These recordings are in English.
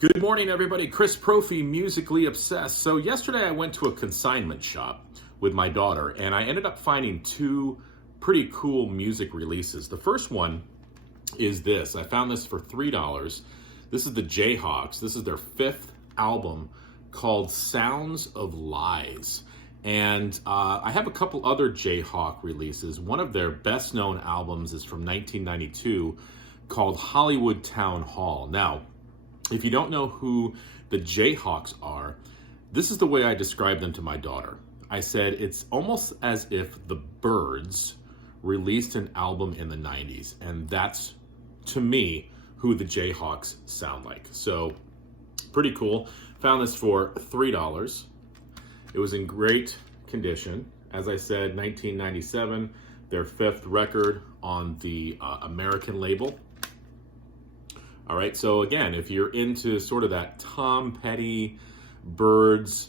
Good morning, everybody. Chris Profi, Musically Obsessed. So yesterday I went to a consignment shop with my daughter, and I ended up finding two pretty cool music releases. The first one is this. I found this for $3. This is the Jayhawks. This is their fifth album called Sounds of Lies. And I have a couple other Jayhawk releases. One of their best known albums is from 1992 called Hollywood Town Hall. Now, if you don't know who the Jayhawks are, this is the way I described them to my daughter. I said it's almost as if the Byrds released an album in the 90s, and that's, to me, who the Jayhawks sound like. So, pretty cool. Found this for $3. It was in great condition. As I said, 1997, their fifth record on the American label. All right, so again, if you're into sort of that Tom Petty, Byrds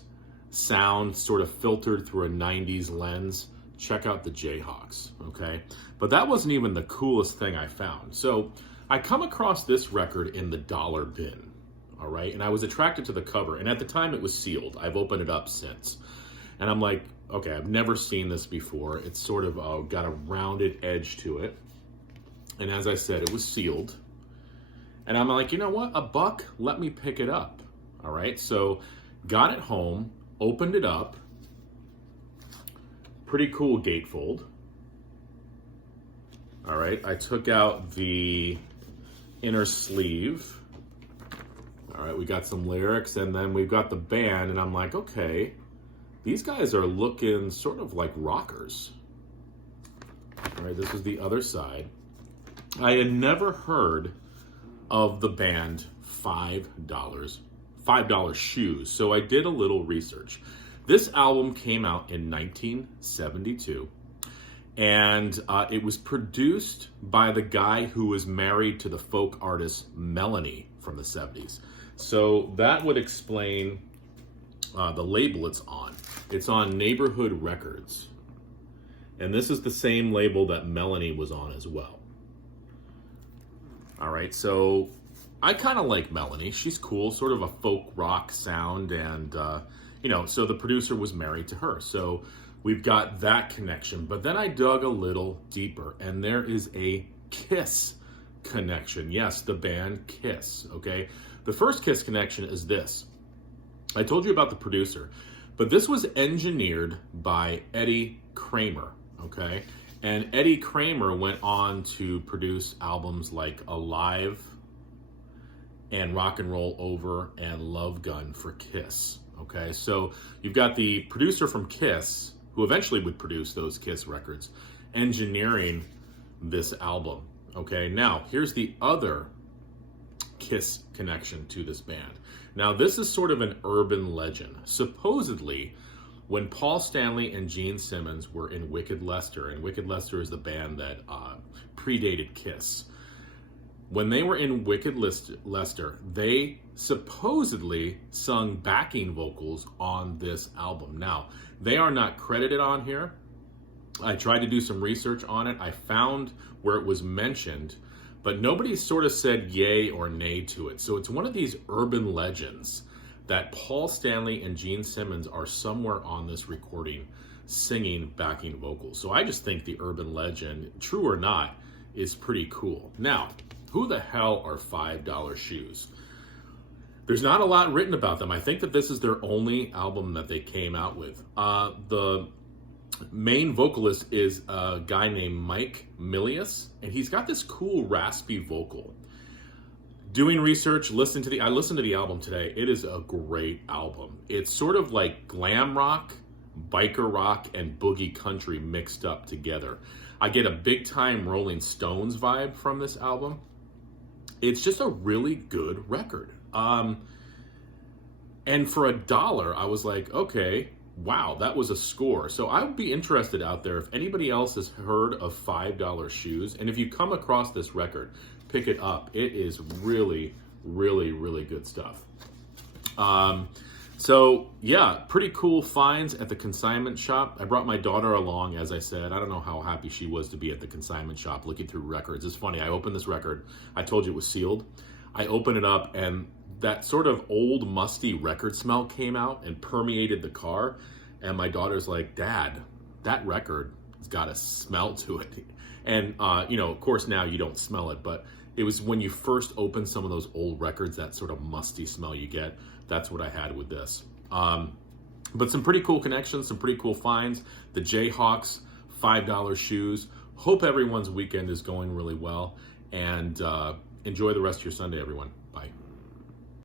sound sort of filtered through a 90s lens, check out the Jayhawks, okay? But that wasn't even the coolest thing I found. So I come across this record in the dollar bin, all right? And I was attracted to the cover, and at the time it was sealed. I've opened it up since. And I'm like, okay, I've never seen this before. It's sort of got a rounded edge to it. And as I said, it was sealed. And I'm like, you know what? $1, let me pick it up. All right, so got it home, opened it up. Pretty cool gatefold. All right, I took out the inner sleeve. All right, we got some lyrics, and then we've got the band, and I'm like, okay, these guys are looking sort of like rockers. All right, this is the other side. I had never heard of the band $5 Shoes. So I did a little research. This album came out in 1972, and it was produced by the guy who was married to the folk artist Melanie from the 70s. So that would explain the label it's on. It's on Neighborhood Records. And this is the same label that Melanie was on as well. All right, so I kind of like Melanie. She's cool, sort of a folk rock sound, and, so the producer was married to her. So we've got that connection. But then I dug a little deeper, and there is a Kiss connection. Yes, the band Kiss, okay? The first Kiss connection is this. I told you about the producer, but this was engineered by Eddie Kramer, okay? And Eddie Kramer went on to produce albums like Alive and Rock and Roll Over and Love Gun for Kiss. Okay, so you've got the producer from Kiss, who eventually would produce those Kiss records, engineering this album. Okay, now here's the other Kiss connection to this band. Now, this is sort of an urban legend. Supposedly, when Paul Stanley and Gene Simmons were in Wicked Lester, and Wicked Lester is the band that predated Kiss, when they were in Wicked Lester, they supposedly sung backing vocals on this album. Now, they are not credited on here. I tried to do some research on it. I found where it was mentioned, but nobody sort of said yay or nay to it. So it's one of these urban legends that Paul Stanley and Gene Simmons are somewhere on this recording singing backing vocals. So I just think the urban legend, true or not, is pretty cool. Now, who the hell are $5 Shoes? There's not a lot written about them. I think that this is their only album that they came out with. The main vocalist is a guy named Mike Milius, and he's got this cool raspy vocal. Doing research, I listened to the album today. It is a great album. It's sort of like glam rock, biker rock, and boogie country mixed up together. I get a big time Rolling Stones vibe from this album. It's just a really good record. And for $1, I was like, okay, wow, that was a score. So I would be interested out there if anybody else has heard of $5 Shoes. And if you come across this record, pick it up. It is really, really, really good stuff. So yeah, pretty cool finds at the consignment shop. I brought my daughter along, as I said. I don't know how happy she was to be at the consignment shop looking through records. It's funny, I opened this record. I told you it was sealed. I open it up, and that sort of old musty record smell came out and permeated the car. And my daughter's like, Dad, that record has got a smell to it. And, of course now you don't smell it, but it was when you first open some of those old records, that sort of musty smell you get. That's what I had with this. But some pretty cool connections, some pretty cool finds. The Jayhawks, $5 shoes. Hope everyone's weekend is going really well. And enjoy the rest of your Sunday, everyone.